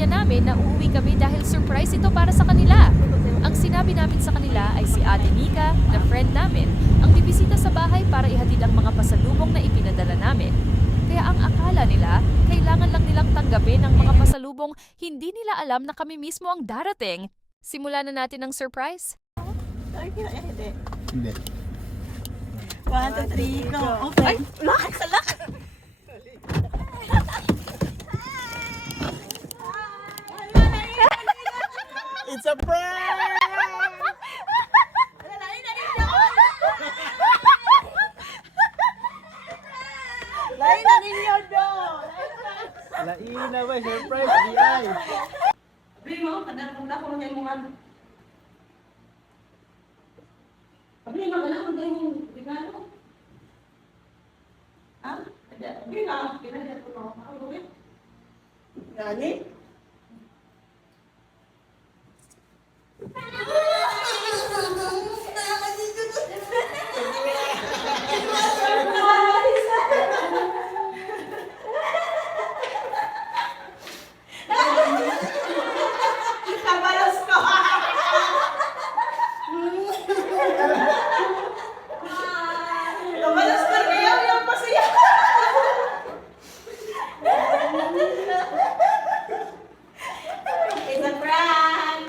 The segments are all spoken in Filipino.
pamilya namin na uuwi kami dahil surprise ito para sa kanila. Ang sinabi namin sa kanila ay si Ate Nika, na friend namin, ang bibisita sa bahay para ihatid ang mga pasalubong na ipinadala namin. Kaya ang akala nila, kailangan lang nilang tanggapin ang mga pasalubong, hindi nila alam na kami mismo ang darating. Simulan na natin ang surprise. Hindi. 1, 2, 3, go. Okay. Lakad sa lakad. It's a prank! Lain na ninyo do. Laina ba? Surprise, BI! Sabi mo, kadang kung ako ng mga Sabi mo, kadang kung yung regalo. Ha? Sabi nga, pinagyan ko na ako. Gani? Kabalos ko! Kabalos ko kayo yung pasiya! It's a prank!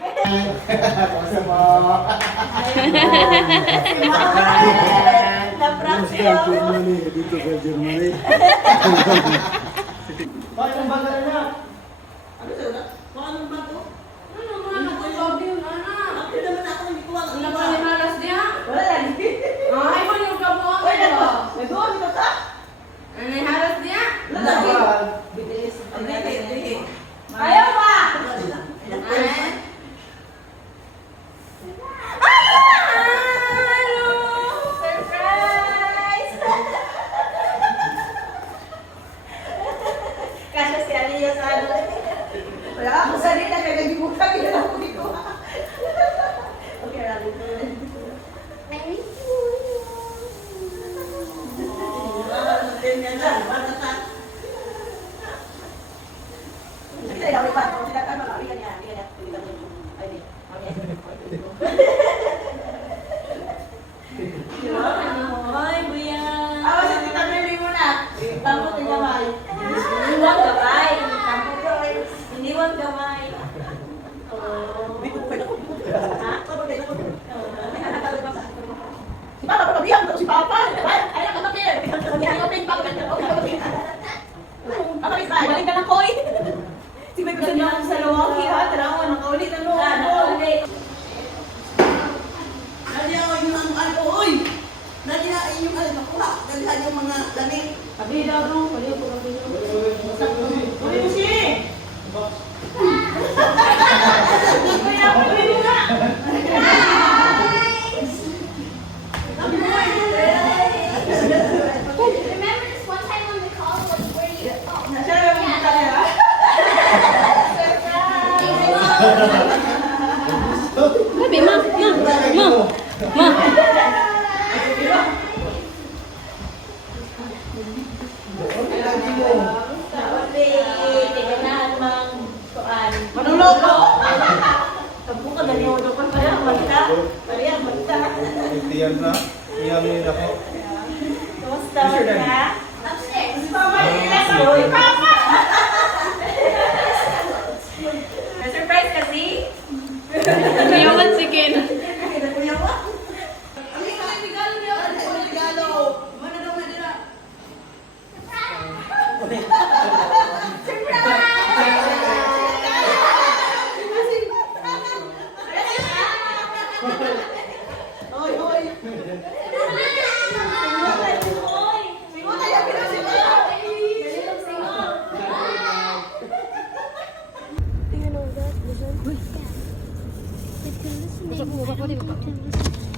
Pasa mo! Na-prank Namaste, siya good ako. morning. Dito sa Germany. Bakit ang bagal na? Ano sa'yo na? Baka nang bago? Ano naman ako sabi yun, anak? Ako naman ako, hindi ko ang Ano ba yung malas niya? Wala lagi. Ay, mo yung kabuang Uy, ko. nag-doon ka ta? Ano yung haras niya? Wala lagi. Bibilis. Ayaw pa! Ay. Surprise! Kasi si Aliyah sa ano. Wala ako sa nila, kaya nag-ibuka nila ako dito. Okay, Rally. Ay, buya. Awas, hindi kami muna. Tampo din gamay. Iniwan gamay. Tampo din. Iniwan gamay. Hindi ko pala ko. Ha? Si Papa, papabihan ko si Papa. Ay, nakapapir. Nakapapir, pakapir. Balik ka na, Koy. Si May gusto niya ako sa Milwaukee, ha? Tarawan, nakaulit na mo. Nakaulit. Nagyan yung ano, oy! Nagyan yung ano, nakuha. Nagyan yung mga lamig. Sabi daw doon, paliw ko lang dito. Uy, Musi! Kaya, paliw mo na! Remember this one time on the call was where you Siya yung pumunta nila. Sabi, ma. Sabi, tiganahan mang kuan. Manuloko! Tabu ka na niyo doon pa rin, magta. Pariya, magta. Tiyan na. Iyamin ako. Kumusta ka? upstairs. Si Papa, si Papa! Na-surprise kasi? Mayaman si Ken. Oy, oy! Singo tayo, pinasingo! You know that? Listen. Wait, can listen.